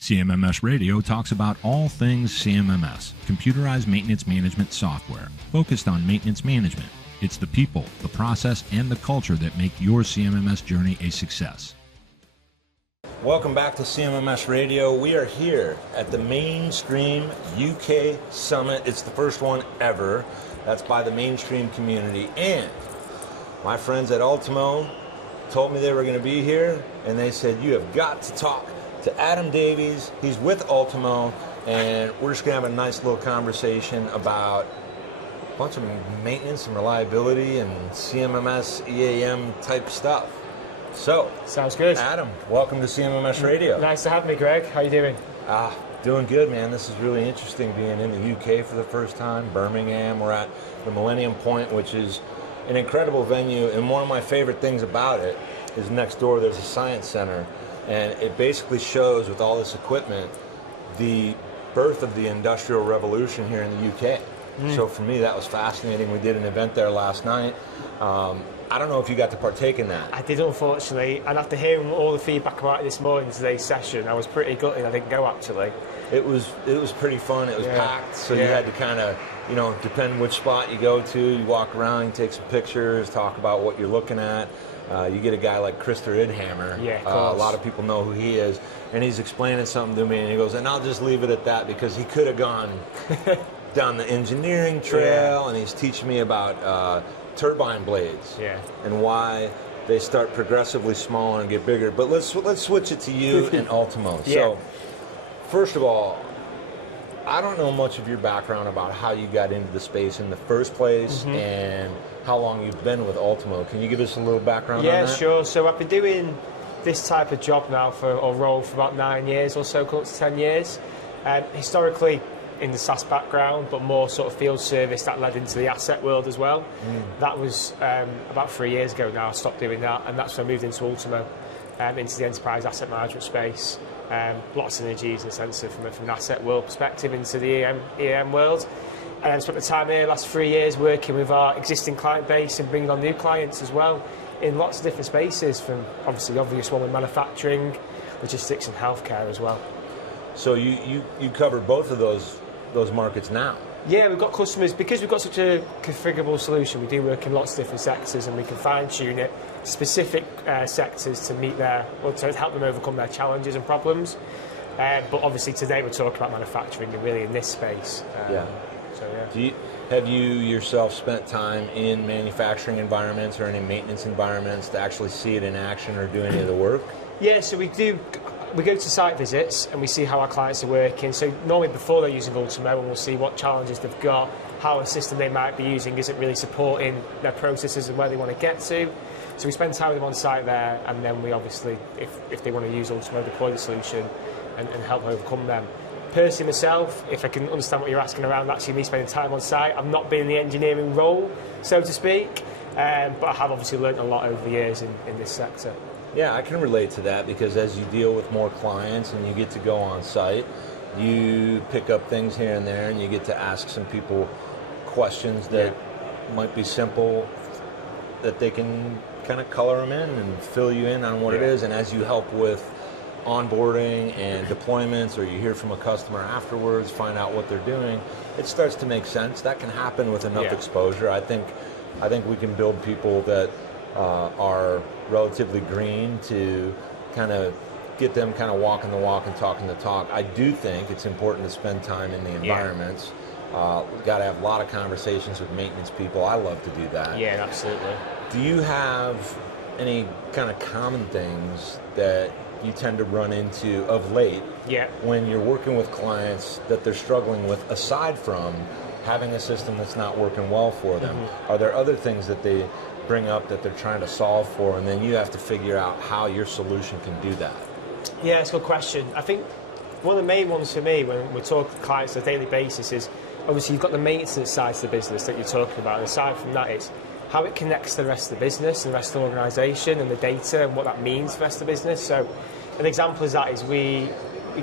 CMMS Radio talks about all things CMMS, computerized maintenance management software, focused on maintenance management. It's the people, the process, and the culture that make your CMMS journey a success. Welcome back to CMMS Radio. We are here at the Mainstream UK Summit. It's the first one ever. That's by the Mainstream community. And my friends at Ultimo told me they were going to be here, and they said, you have got to talk to Adam Davies. He's with Ultimo, and we're just going to have a nice little conversation about a bunch of maintenance and reliability and CMMS, EAM type stuff. So, sounds good. Adam, welcome to CMMS Radio. Nice to have me, Greg. How you doing? Doing good, man. This is really interesting being in the UK for the first time. Birmingham. We're at the Millennium Point, which is an incredible venue, and one of my favorite things about it is next door there's a science center, and it basically shows, with all this equipment, the birth of the Industrial Revolution here in the UK. So for me, that was fascinating. We did an event there last night. I don't know if you got to partake in that. I did, unfortunately, and after hearing all the feedback about it this morning, today's session, I was pretty gutted I didn't go, actually. It was pretty fun. It was packed, so you had to kind of, depend which spot you go to. You walk around, you take some pictures, talk about what you're looking at. You get a guy like Christopher Idhammer. Yeah, a lot of people know who he is, and he's explaining something to me, and he goes, and I'll just leave it at that, because he could have gone down the engineering trail, and he's teaching me about turbine blades and why they start progressively smaller and get bigger. But let's switch it to you and Ultimo. So, first of all, I don't know much of your background about how you got into the space in the first place and how long you've been with Ultimo. Can you give us a little background on that? Yeah, sure. So I've been doing this type of job now or role for about 9 years or so, close to 10 years. Historically in the SaaS background, but more sort of field service that led into the asset world as well. That was about 3 years ago now. I stopped doing that, and that's when I moved into Ultimo, into the enterprise asset management space. Lots of synergies in the sense of from an asset world perspective into the EAM world. And I spent the time here the last 3 years working with our existing client base and bringing on new clients as well in lots of different spaces, from obviously the obvious one with manufacturing, logistics and healthcare as well. So you cover both of those markets now? Yeah, we've got customers, because we've got such a configurable solution. We do work in lots of different sectors, and we can fine-tune it specific sectors to meet to help them overcome their challenges and problems. But obviously today we're talking about manufacturing and really in this space. Have you yourself spent time in manufacturing environments or any maintenance environments to actually see it in action or do any of the work? Yeah, so we do. We go to site visits and we see how our clients are working. So normally before they're using Ultimo, and we'll see what challenges they've got, how a system they might be using isn't really supporting their processes and where they want to get to. So we spend time with them on site there, and then we obviously, if they want to use Ultimo, deploy the solution and help overcome them. Personally myself, if I can understand what you're asking around actually me spending time on site, I've not been in the engineering role, so to speak, but I have obviously learned a lot over the years in this sector. Yeah, I can relate to that, because as you deal with more clients and you get to go on site, you pick up things here and there, and you get to ask some people questions that might be simple, that they can kind of color them in and fill you in on what it is. And as you help with onboarding and deployments, or you hear from a customer afterwards, find out what they're doing, it starts to make sense. That can happen with enough exposure. I think we can build people that are relatively green to kind of get them kind of walking the walk and talking the talk. I do think it's important to spend time in the environments. We've got to have a lot of conversations with maintenance people. I love to do that. Yeah, absolutely. Do you have any kind of common things that you tend to run into of late when you're working with clients that they're struggling with, aside from having a system that's not working well for them? Are there other things that they bring up that they're trying to solve for, and then you have to figure out how your solution can do that? Yeah, it's a good question. I think one of the main ones for me when we're talking to clients on a daily basis is, obviously you've got the maintenance side of the business that you're talking about, and aside from that, it's how it connects to the rest of the business and the rest of the organisation and the data and what that means for the rest of the business. So an example of that is we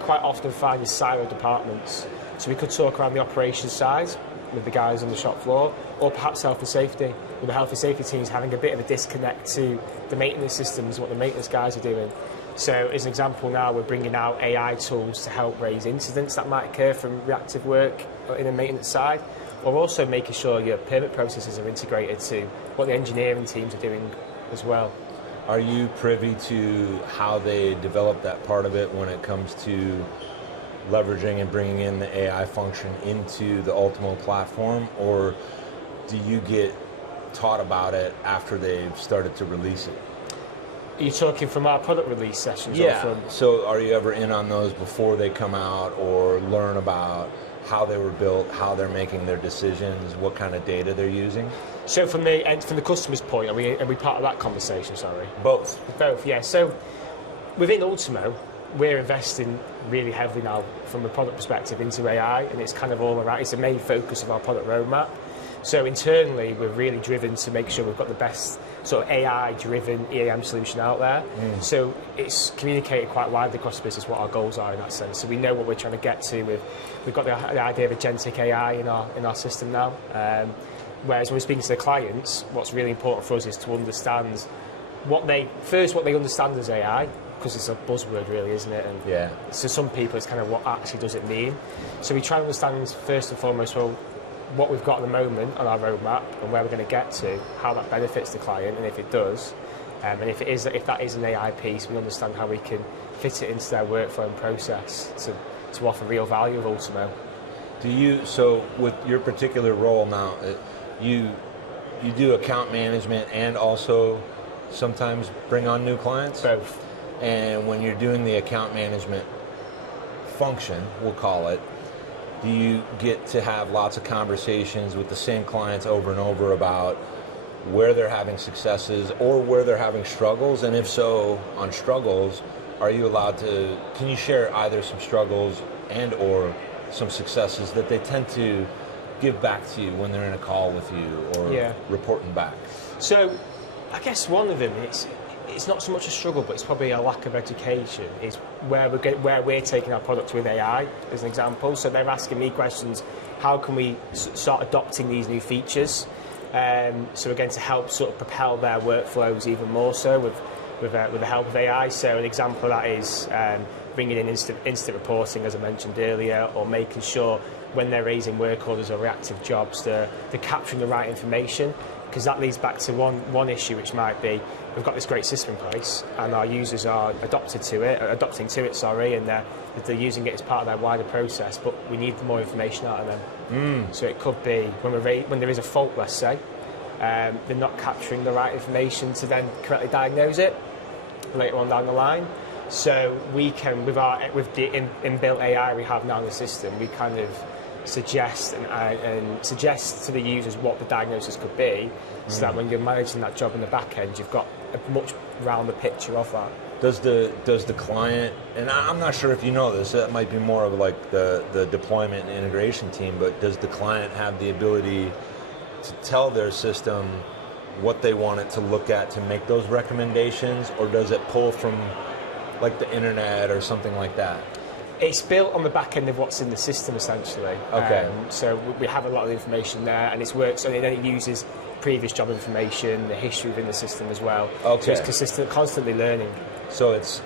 quite often find these siloed departments. So we could talk around the operations side with the guys on the shop floor, or perhaps health and safety, with the health and safety teams having a bit of a disconnect to the maintenance systems, what the maintenance guys are doing. So as an example now, we're bringing out AI tools to help raise incidents that might occur from reactive work in the maintenance side, or also making sure your permit processes are integrated to what the engineering teams are doing as well. Are you privy to how they develop that part of it when it comes to leveraging and bringing in the AI function into the Ultimo platform, or do you get taught about it after they've started to release it? Are you talking from our product release sessions? Yeah. Or from... So are you ever in on those before they come out, or learn about how they were built, how they're making their decisions, what kind of data they're using? So from the customer's point, are we part of that conversation? Sorry. Both. Both. Yeah. So within Ultimo, we're investing really heavily now from a product perspective into AI, and it's kind of all around. It's the main focus of our product roadmap. So internally, we're really driven to make sure we've got the best sort of AI-driven EAM solution out there. So it's communicated quite widely across the business what our goals are in that sense. So we know what we're trying to get to. We've got the idea of agentic AI in our system now. Whereas when we're speaking to the clients, what's really important for us is to understand what they understand as AI, because it's a buzzword really, isn't it? And yeah. So some people, it's kind of what actually does it mean. So we try to understand first and foremost, well, what we've got at the moment on our roadmap and where we're going to get to, how that benefits the client, and if it does, and if that is an AI piece, we understand how we can fit it into their workflow and process to offer real value of Ultimo. So with your particular role now, you do account management and also sometimes bring on new clients? Both. And when you're doing the account management function, we'll call it, do you get to have lots of conversations with the same clients over and over about where they're having successes or where they're having struggles? And if so, on struggles, are you allowed to, can you share either some struggles and or some successes that they tend to give back to you when they're in a call with you or reporting back? So I guess one of them is, it's not so much a struggle, but it's probably a lack of education, is where we're taking our product with AI, as an example. So they're asking me questions, how can we start adopting these new features? So again, to help sort of propel their workflows even more so with the help of AI. So an example of that is bringing in instant reporting, as I mentioned earlier, or making sure when they're raising work orders or reactive jobs, they're capturing the right information. Because that leads back to one issue, which might be, we've got this great system in place and our users are adopting to it, and they're using it as part of their wider process, but we need more information out of them. So it could be when there is a fault, let's say, they're not capturing the right information to then correctly diagnose it later on down the line. So we can, with the inbuilt AI we have now in the system, we kind of suggest and suggest to the users what the diagnosis could be, so that when you're managing that job in the back end, you've got a much rounder picture of that. Does the client, and I'm not sure if you know this, that might be more of like the deployment and integration team, but does the client have the ability to tell their system what they want it to look at to make those recommendations, or does it pull from like the internet or something like that? It's built on the back end of what's in the system, essentially. Okay. So we have a lot of the information there, and it's works, and then it uses previous job information, the history within the system as well. Okay. So it's constantly learning. So it's,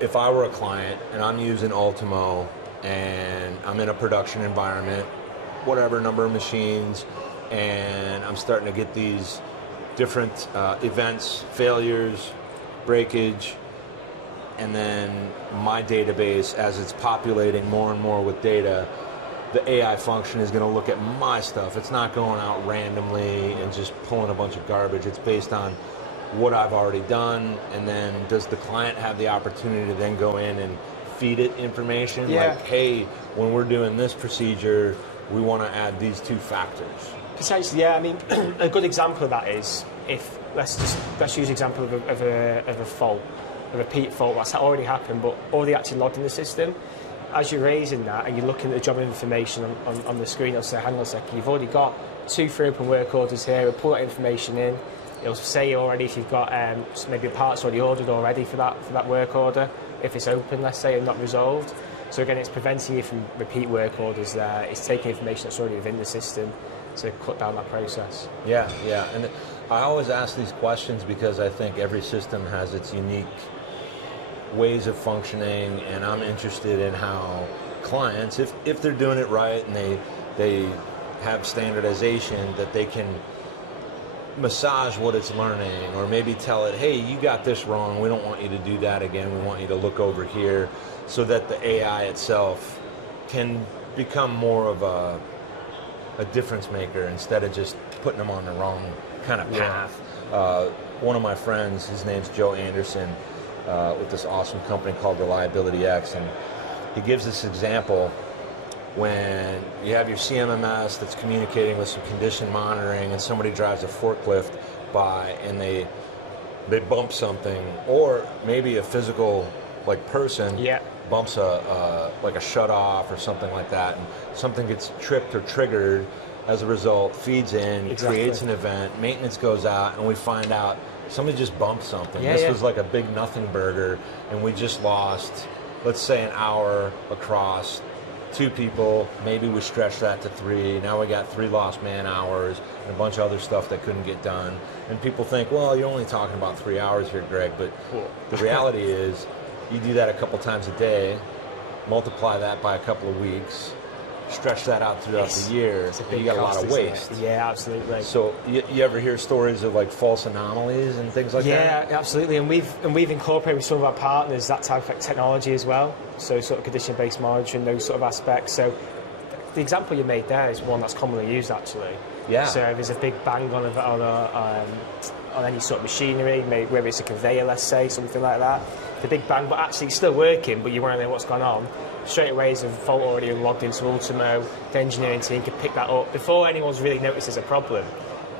if I were a client and I'm using Ultimo and I'm in a production environment, whatever number of machines, and I'm starting to get these different events, failures, breakage, and then my database, as it's populating more and more with data, the AI function is going to look at my stuff. It's not going out randomly and just pulling a bunch of garbage. It's based on what I've already done, and then does the client have the opportunity to then go in and feed it information? Yeah. Like, hey, when we're doing this procedure, we want to add these two factors. Precisely, yeah. I mean, a good example of that is, if let's use an example of a fault, a repeat fault that's already happened, but already actually logged in the system. As you're raising that and you're looking at the job information on the screen, it'll say, hang on a second, you've already got 2 free open work orders here. We'll pull that information in. It'll say already if you've got maybe a part's already ordered already for that work order, if it's open, let's say, and not resolved. So again, it's preventing you from repeat work orders there. It's taking information that's already within the system to cut down that process. Yeah, yeah. And I always ask these questions because I think every system has its unique ways of functioning, and I'm interested in how clients, if they're doing it right and they have standardization, that they can massage what it's learning, or maybe tell it, hey, you got this wrong, we don't want you to do that again, we want you to look over here, so that the AI itself can become more of a difference maker instead of just putting them on the wrong kind of path. One of my friends, his name's Joe Anderson, with this awesome company called Reliability X, and he gives this example when you have your CMMS that's communicating with some condition monitoring, and somebody drives a forklift by and they bump something, or maybe a physical person bumps like a shut off or something like that, and something gets tripped or triggered as a result, feeds in, creates an event, maintenance goes out, and we find out somebody just bumped something. This was like a big nothing burger, and we just lost, let's say, an hour across 2 people, maybe we stretched that to 3, now we got 3 lost man hours and a bunch of other stuff that couldn't get done. And people think, well, you're only talking about 3 hours here, Greg, but the reality is you do that a couple times a day, multiply that by a couple of weeks, stretch that out throughout the year, and you got a lot of waste. Yeah, absolutely. So you ever hear stories of like false anomalies and things like that? Yeah, absolutely. And we've incorporated with some of our partners that type of technology as well. So sort of condition-based monitoring, those sort of aspects. So the example you made there is one that's commonly used actually. Yeah. So if there's a big bang on any sort of machinery, maybe whether it's a conveyor, let's say, something like that. The big bang, but actually it's still working, but you want to know what's gone on. Straight away, there's a fault already logged into Ultimo. The engineering team can pick that up before anyone's really noticed there's a problem.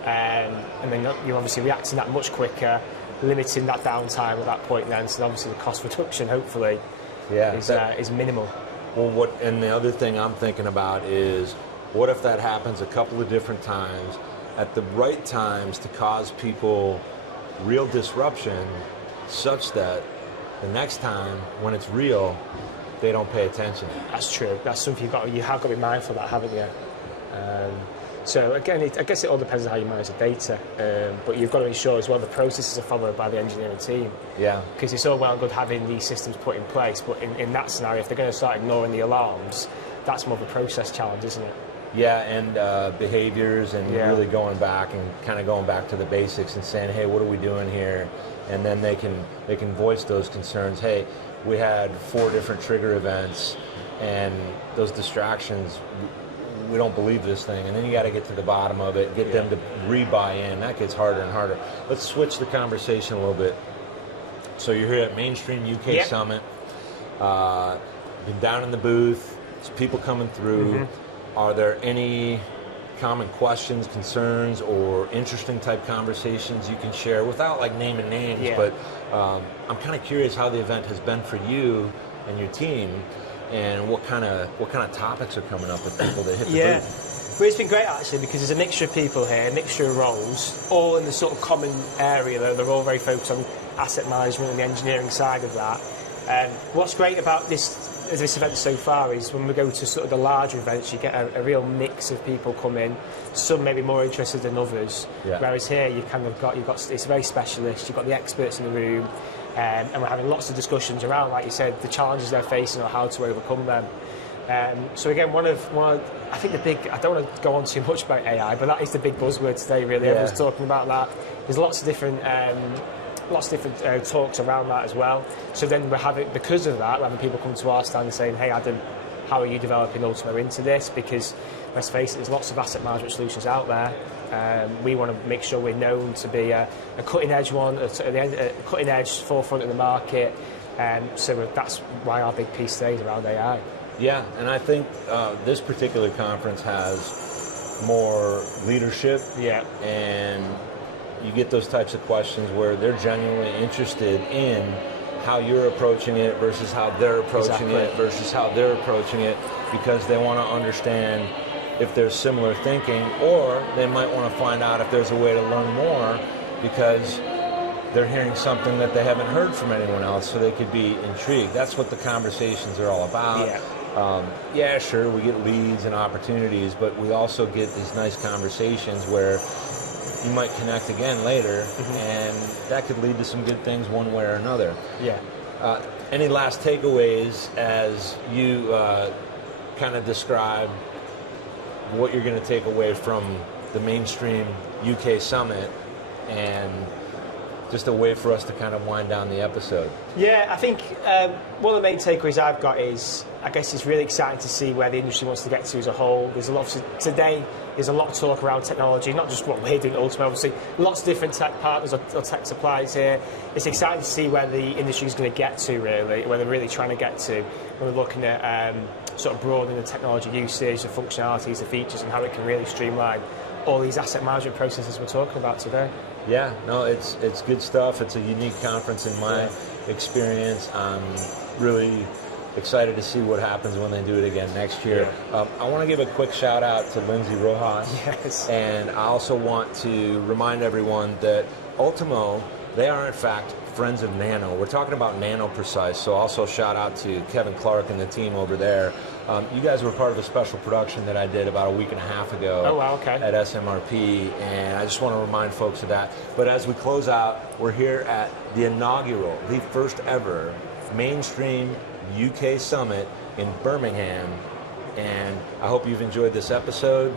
And then you're obviously reacting that much quicker, limiting that downtime at that point then, so obviously the cost reduction, hopefully, is minimal. Well, and the other thing I'm thinking about is, what if that happens a couple of different times at the right times to cause people real disruption, such that the next time when it's real, they don't pay attention. That's true. That's something you have got to be mindful of that, haven't you? So again, I guess it all depends on how you manage the data, but you've got to ensure as well the processes are followed by the engineering team. Yeah. Because it's all well and good having these systems put in place, but in that scenario, if they're going to start ignoring the alarms, that's more of a process challenge, isn't it? Yeah, and behaviors, and really going back to the basics and saying, hey, what are we doing here? And then they can voice those concerns. Hey, we had 4 different trigger events, and those distractions, we don't believe this thing. And then you got to get to the bottom of it, get them to re-buy in. That gets harder and harder. Let's switch the conversation a little bit. So you're here at Mainstream UK Summit. Been down in the booth. There's people coming through. Are there any common questions, concerns, or interesting type conversations you can share without like naming names? But I'm kind of curious how the event has been for you and your team, and what kind of topics are coming up with people that hit the booth. Well, it's been great actually, because there's a mixture of people here, a mixture of roles, all in the sort of common area. They're all very focused on asset management and the engineering side of that. What's great about this event so far is when we go to sort of the larger events, you get a real mix of people come in. Some may be more interested than others. Whereas here, you've got it's very specialist. You've got the experts in the room, and we're having lots of discussions around, like you said, the challenges they're facing or how to overcome them. So again, one of I think the big, I don't want to go on too much about AI, but that is the big buzzword today. Really, everyone's talking about that. There's lots of different talks around that as well. So then because of that, we're having people come to our stand and saying, hey Adam, how are you developing Ultimo into this? Because let's face it, there's lots of asset management solutions out there. We want to make sure we're known to be a cutting edge one, a cutting edge forefront of the market. So that's why our big piece today is around AI. Yeah, and I think this particular conference has more leadership. And you get those types of questions where they're genuinely interested in how you're approaching it versus how they're approaching it versus how they're approaching it, because they want to understand if there's similar thinking, or they might want to find out if there's a way to learn more because they're hearing something that they haven't heard from anyone else, so they could be intrigued. That's what the conversations are all about. Sure, we get leads and opportunities, but we also get these nice conversations where you might connect again later, and that could lead to some good things one way or another. any last takeaways as you kind of describe what you're going to take away from the mainstream UK Summit, and just a way for us to kind of wind down the episode? Yeah, I think one of the main takeaways I've got is, I guess it's really exciting to see where the industry wants to get to as a whole. There's a lot today. There's a lot of talk around technology, not just what we're doing at Ultimo, obviously. Lots of different tech partners or tech suppliers here. It's exciting to see where the industry is going to get to, really, where they're really trying to get to when we're looking at sort of broadening the technology usage, the functionalities, the features, and how it can really streamline all these asset management processes we're talking about today. Yeah, no, it's good stuff. It's a unique conference in my experience. I'm really excited to see what happens when they do it again next year. Yeah. I want to give a quick shout out to Lindsay Rojas. Yes. And I also want to remind everyone that Ultimo, they are in fact friends of Nano. We're talking about Nano Precise, so also shout out to Kevin Clark and the team over there. You guys were part of a special production that I did about a week and a half ago. Oh, wow, okay. At SMRP, and I just want to remind folks of that. But as we close out, we're here at the inaugural, the first ever mainstream UK Summit in Birmingham, and I hope you've enjoyed this episode.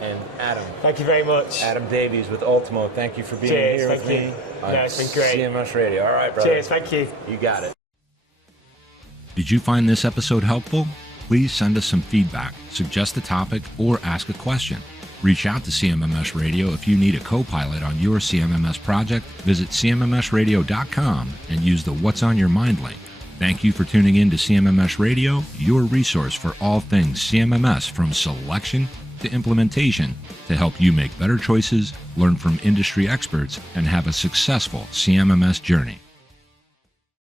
And Adam. Thank you very much. Adam Davies with Ultimo, thank you for being here with me. No, it's been great. CMMS Radio. All right, brother. Cheers, thank you. You got it. Did you find this episode helpful? Please send us some feedback, suggest a topic, or ask a question. Reach out to CMMS Radio if you need a co-pilot on your CMMS project. Visit CMMSradio.com and use the What's on Your Mind link. Thank you for tuning in to CMMS Radio, your resource for all things CMMS, from selection to implementation, to help you make better choices, learn from industry experts, and have a successful CMMS journey.